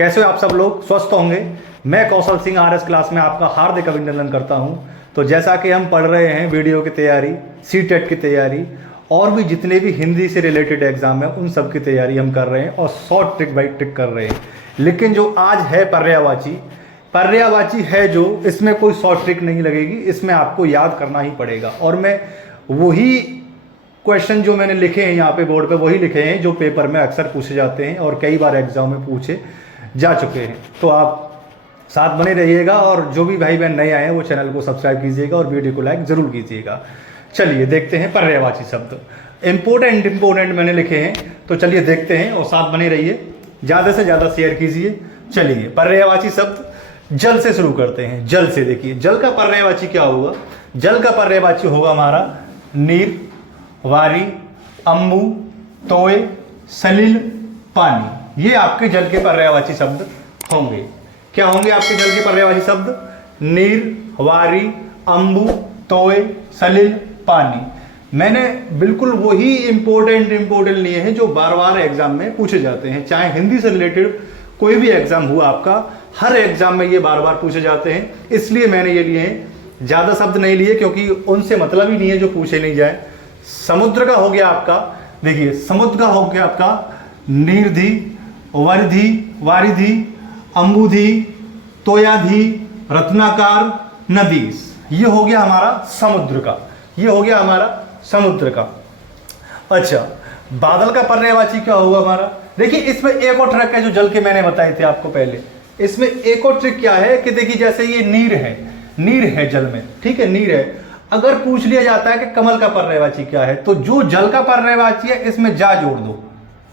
कैसे हो आप सब लोग? स्वस्थ होंगे। मैं कौशल सिंह RS क्लास में आपका हार्दिक अभिनंदन करता हूं। तो जैसा कि हम पढ़ रहे हैं वीडियो की तैयारी, CTET की तैयारी और भी जितने भी हिंदी से रिलेटेड एग्जाम है उन सब की तैयारी हम कर रहे हैं और शॉर्ट ट्रिक बाई ट्रिक कर रहे हैं। लेकिन जो आज है पर्यायवाची है जो, इसमें कोई शॉर्ट ट्रिक नहीं लगेगी, इसमें आपको याद करना ही पड़ेगा। और मैं वही क्वेश्चन जो मैंने लिखे हैं यहाँ पे बोर्ड पे वही लिखे हैं जो पेपर में अक्सर पूछे जाते हैं और कई बार एग्जाम में पूछे जा चुके हैं। तो आप साथ बने रहिएगा और जो भी भाई बहन नए आए हैं वो चैनल को सब्सक्राइब कीजिएगा और वीडियो को लाइक जरूर कीजिएगा। चलिए देखते हैं पर्यायवाची शब्द। इंपोर्टेंट मैंने लिखे हैं, तो चलिए देखते हैं और साथ बने रहिए, ज़्यादा से ज़्यादा शेयर कीजिए। चलिए पर्यायवाची शब्द जल से शुरू करते हैं। जल से देखिए, जल का पर्यायवाची क्या होगा? जल का पर्यायवाची होगा हमारा नीर, वारी, अम्बु, तोय, सलिल, पानी। ये आपके जल के पर्यायवाची शब्द होंगे। क्या होंगे आपके जल के पर्यायवाची शब्द? नीर, वारी, अम्बु, तोय, सलिल, पानी। मैंने बिल्कुल वही इंपॉर्टेंट लिए हैं जो बार बार एग्जाम में पूछे जाते हैं। चाहे हिंदी से रिलेटेड कोई भी एग्जाम हुआ आपका, हर एग्जाम में ये बार बार पूछे जाते हैं, इसलिए मैंने ये लिए हैं। ज्यादा शब्द नहीं लिए क्योंकि उनसे मतलब ही नहीं है जो पूछे नहीं जाए। समुद्र का हो गया आपका, देखिए समुद्र का हो गया आपका नीरधि, वरधि, वारिधि, अम्बुधि, तोयाधि, रत्नाकार, नदीस। ये हो गया हमारा समुद्र का, ये हो गया हमारा समुद्र का। अच्छा, बादल का पर्यायवाची क्या होगा हमारा? देखिए इसमें एक और ट्रिक है जो जल के मैंने बताए थे आपको पहले। इसमें एक और ट्रिक क्या है कि देखिए जैसे ये नीर है जल में, ठीक है, नीर है। अगर पूछ लिया जाता है कि कमल का पर्यायवाची क्या है, तो जो जल का पर्यायवाची है इसमें जा जोड़ दो।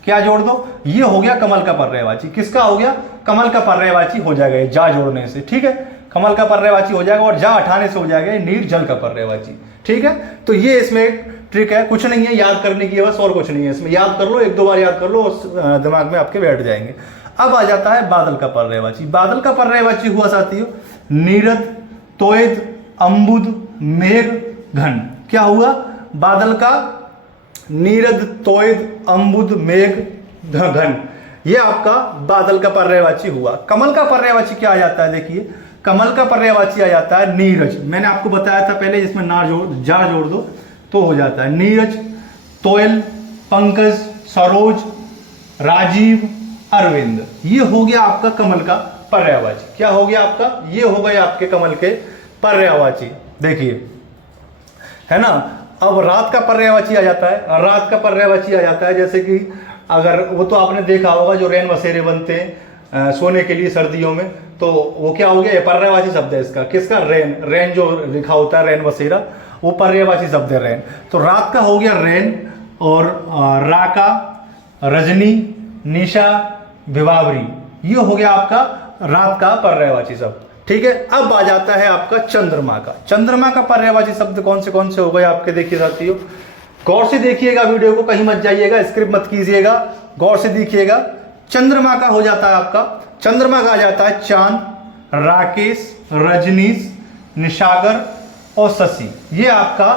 क्या जोड़ दो? ये हो गया कमल का पर्यायवाची। किसका हो गया? कमल का पर्यायवाची हो जाएगा ये जा जोड़ने से, ठीक है। कमल का पर्यायवाची हो जाएगा और जा हटाने से हो जाएगा ये नीर जल का पर्यायवाची, ठीक है। तो ये इसमें एक ट्रिक है, कुछ नहीं है, याद करने की बस, और कुछ नहीं है इसमें। याद कर लो, एक दो बार याद कर लो, दिमाग में आपके बैठ जाएंगे। अब आ जाता है बादल का पर्यायवाची। बादल का पर्यायवाची हुआ साथियों नीरद, तोयद, अम्बुद, मेघ, घन। क्या हुआ? बादल का नीरद, तोयद, अम्बुद, मेघ, घन। ये आपका बादल का पर्यायवाची हुआ। कमल का पर्यायवाची क्या आ जाता है? देखिए कमल का पर्यायवाची आ जाता है नीरज। मैंने आपको बताया था पहले, इसमें जा जोड़ दो तो हो जाता है नीरज, तोयल, पंकज, सरोज, राजीव, अरविंद। ये हो गया आपका कमल का पर्यायवाची। क्या हो गया आपका? ये हो गए आपके कमल के पर्यायवाची। देखिए है ना। अब रात का पर्यायवाची आ जाता है। रात का पर्यायवाची आ जाता है जैसे कि अगर वो तो आपने देखा होगा जो रैन बसेरे बनते हैं सोने के लिए सर्दियों में, तो वो क्या हो गया? ये पर्यायवाची शब्द है इसका। किसका? रैन जो लिखा होता है रैन बसेरा, वो पर्यायवाची शब्द है रैन। तो रात का हो गया रैन और राका, रजनी, निशा, भिवावरी। ये हो गया आपका रात का पर्यायवाची शब्द, ठीक है। अब आ जाता है आपका चंद्रमा का। चंद्रमा का पर्यायवाची शब्द कौन से हो गए आपके? देखिए साथियों, गौर से देखिएगा वीडियो को, कहीं मत जाइएगा, स्क्रिप्ट मत कीजिएगा, गौर से देखिएगा। चंद्रमा का हो जाता है आपका, चंद्रमा का आ जाता है चांद, राकेश, रजनीश, निशागर और शशि। ये आपका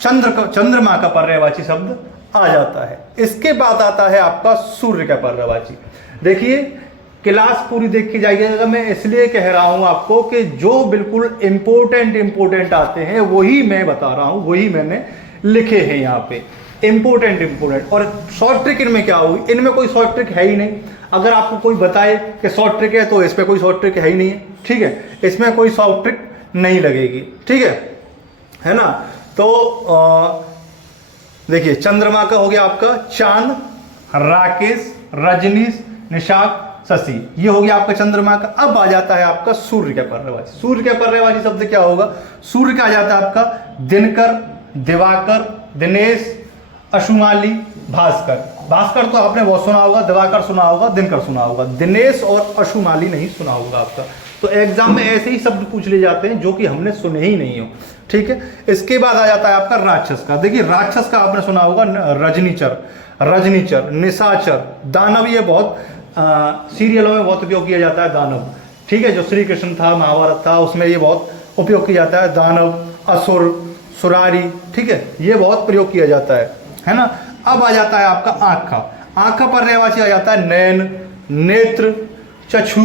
चंद्रमा का पर्यायवाची शब्द आ जाता है। इसके बाद आता है आपका सूर्य का पर्यायवाची। देखिए क्लास पूरी देख के जाइएगा। मैं इसलिए कह रहा हूं आपको कि जो बिल्कुल इंपोर्टेंट आते हैं वही मैं बता रहा हूं, वही मैंने लिखे हैं यहाँ पे। इंपोर्टेंट और शॉर्ट ट्रिक इनमें क्या हुई? इनमें कोई शॉर्ट ट्रिक है ही नहीं। अगर आपको कोई बताए कि शॉर्ट ट्रिक है तो इसमें कोई शॉर्ट ट्रिक है ही नहीं है, ठीक है। इसमें कोई शॉर्ट ट्रिक नहीं लगेगी, ठीक है ना। तो देखिए चंद्रमा का हो गया आपका चांद, राकेश, रजनीश, निशाक, शशि। ये हो गया आपका चंद्रमा का। अब आ जाता है आपका सूर्य का पर्यायवाची। सूर्य का पर्यायवाची शब्द क्या होगा? सूर्य का आ जाता है आपका दिनकर, दिवाकर, दिनेश, अशुमाली, भास्कर। भास्कर तो आपने बहुत सुना होगा, दिवाकर सुना होगा, दिनकर सुना होगा, दिनेश और अशुमाली नहीं सुना होगा आपका। तो एग्जाम में ऐसे ही शब्द पूछ ले जाते हैं जो कि हमने सुने ही नहीं हो, ठीक है। इसके बाद आ जाता है आपका राक्षस का। देखिए राक्षस का आपने सुना होगा रजनीचर, निशाचर, दानव। ये बहुत सीरियलों में बहुत उपयोग किया जाता है दानव, ठीक है। जो श्री कृष्ण था, महाभारत था, उसमें ये बहुत उपयोग किया जाता है दानव, असुर, सुरारी, ठीक है। ये बहुत प्रयोग किया जाता है ना। अब आ जाता है आपका आँख का। आँख का पर्यायवाची आ जाता है नयन, नेत्र, चक्षु,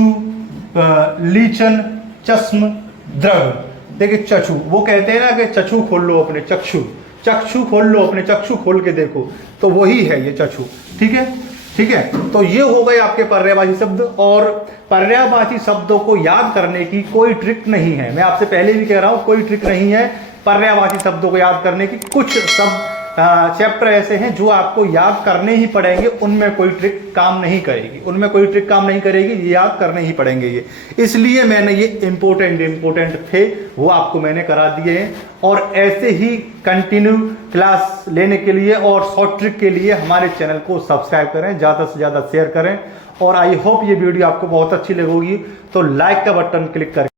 लीचन, चश्म, द्रव। देखिए चक्षु, वो कहते हैं ना कि चक्षु खोल लो अपने, चक्षु चक्षु खोल लो अपने, चक्षु खोल के देखो, तो वही है ये चक्षु। ठीक है, ठीक है। तो ये हो गए आपके पर्यायवाची शब्द। और पर्यायवाची शब्दों को याद करने की कोई ट्रिक नहीं है, मैं आपसे पहले भी कह रहा हूं, कोई ट्रिक नहीं है पर्यायवाची शब्दों को याद करने की। कुछ शब्द चैप्टर ऐसे हैं जो आपको याद करने ही पड़ेंगे, उनमें कोई ट्रिक काम नहीं करेगी, उनमें कोई ट्रिक काम नहीं करेगी, ये याद करने ही पड़ेंगे ये। इसलिए मैंने ये इंपॉर्टेंट थे वो आपको मैंने करा दिए हैं। और ऐसे ही कंटिन्यू क्लास लेने के लिए और शॉर्ट ट्रिक के लिए हमारे चैनल को सब्सक्राइब करें, ज़्यादा से ज़्यादा शेयर करें। और आई होप ये वीडियो आपको बहुत अच्छी लगेगी, तो लाइक का बटन क्लिक करके